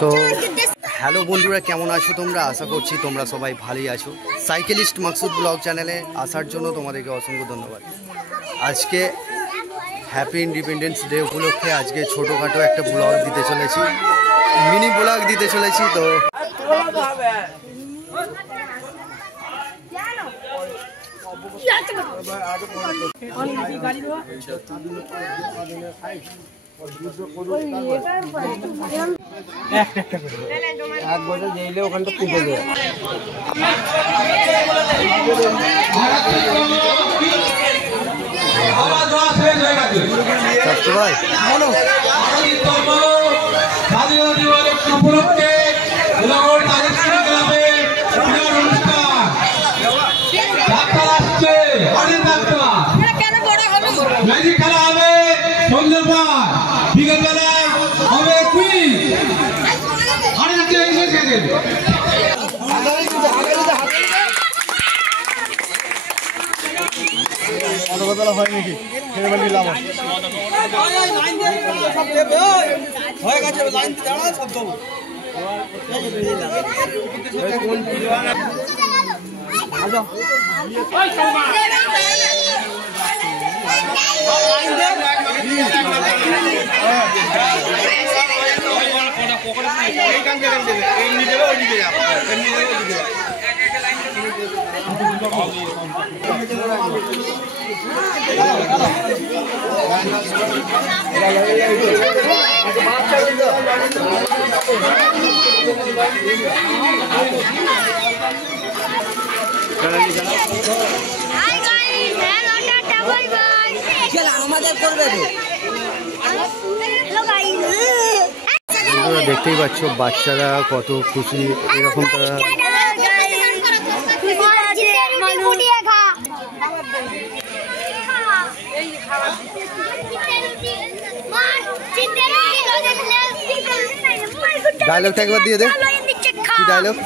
So hello বন্ধুরা, কেমন আছো তোমরা? আশা করছি তোমরা সবাই ভালোই আছো। সাইকেলিস্ট মাকসুদ ব্লগ চ্যানেলে আসার জন্য তোমাদেরকে অসংখ্য ধন্যবাদ। আজকে হ্যাপি ইন্ডিপেন্ডেন্স ডে উপলক্ষে আজকে ছোটোখাটো একটা ব্লগ দিতে চলেছি, মিনি ব্লগ দিতে চলেছি। তো এক বছর যেইলে ওখানটা তুলে দেয়। ভাই ম্যাজিক খেলা হবে সন্ধ্যের বিকেলবেলা হবে কুইজ। হয় নাকি হয়ে গেছে লাইন দাঁড়া সব দেবো। দেখতেই পাচ্ছ বাচ্চারা কত খুশি, এরকম তারা ডায়লগটা একবার দিয়ে দে। কি ডায়লগ?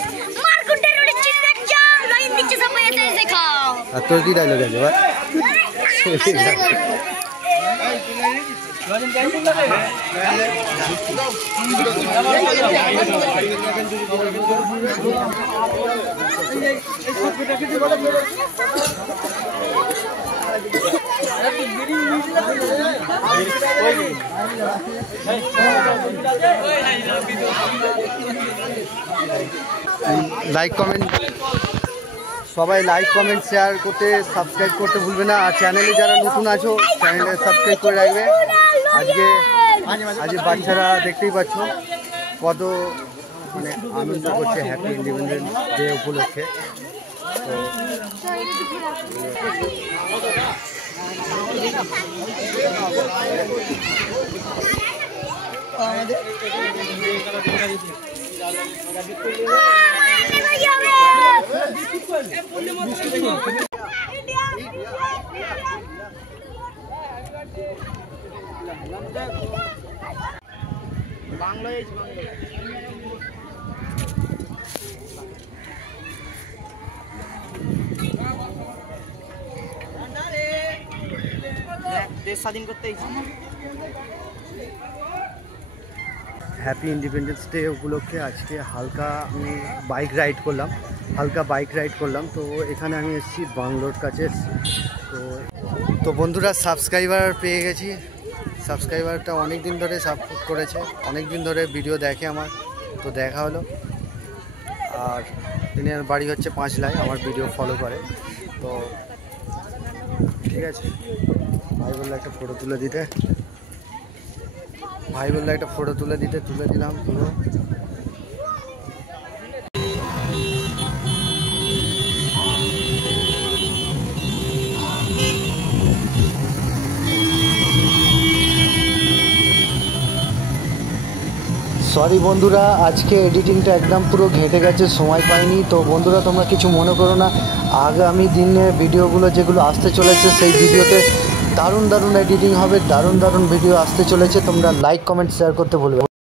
আর তোর কি ডায়লগ আছে ভাই? লাইক কমেন্ট সবাই লাইক কমেন্ট শেয়ার করতে, সাবস্ক্রাইব করতে ভুলবে না। আর চ্যানেলে যারা নতুন আছো চ্যানেলে সাবস্ক্রাইব করে রাখবে। আজকে বাচ্চারা দেখতেই পাচ্ছ কত মানে আনন্দ করছে হ্যাপি ইন্ডিপেন্ডেন্স ডে উপলক্ষে। দেশ স্বাধীন করতে হ্যাপি ইন্ডিপেন্ডেন্স ডে উপলক্ষে আজকে হালকা আমি বাইক রাইড করলাম। তো এখানে আমি এসেছি বাংলোর কাছে। তো বন্ধুরা সাবস্ক্রাইবার পেয়ে গেছি। সাবস্ক্রাইবারটা অনেক দিন ধরে সাপোর্ট করেছে, অনেক দিন ধরে ভিডিও দেখে আমার, তো দেখা হলো। আর দিনের বাড়ি হচ্ছে পাঁচলাই, আমার ভিডিও ফলো করে। তো ঠিক আছে, ভাই বললো একটা ফটো তুলে দিতে, তুলে দিলাম পুরো। সরি বন্ধুরা, আজকে এডিটিংটা একদম পুরো ঘেঁটে গেছে, সময় পাইনি। তো বন্ধুরা তোমরা কিছু মনে করো না, আগামী দিনে ভিডিওগুলো যেগুলো আসতে চলেছে সেই ভিডিওতে দারুণ এডিটিং হবে, দারুণ ভিডিও আসতে চলেছে। তোমরা লাইক কমেন্ট শেয়ার করতে ভুলবে।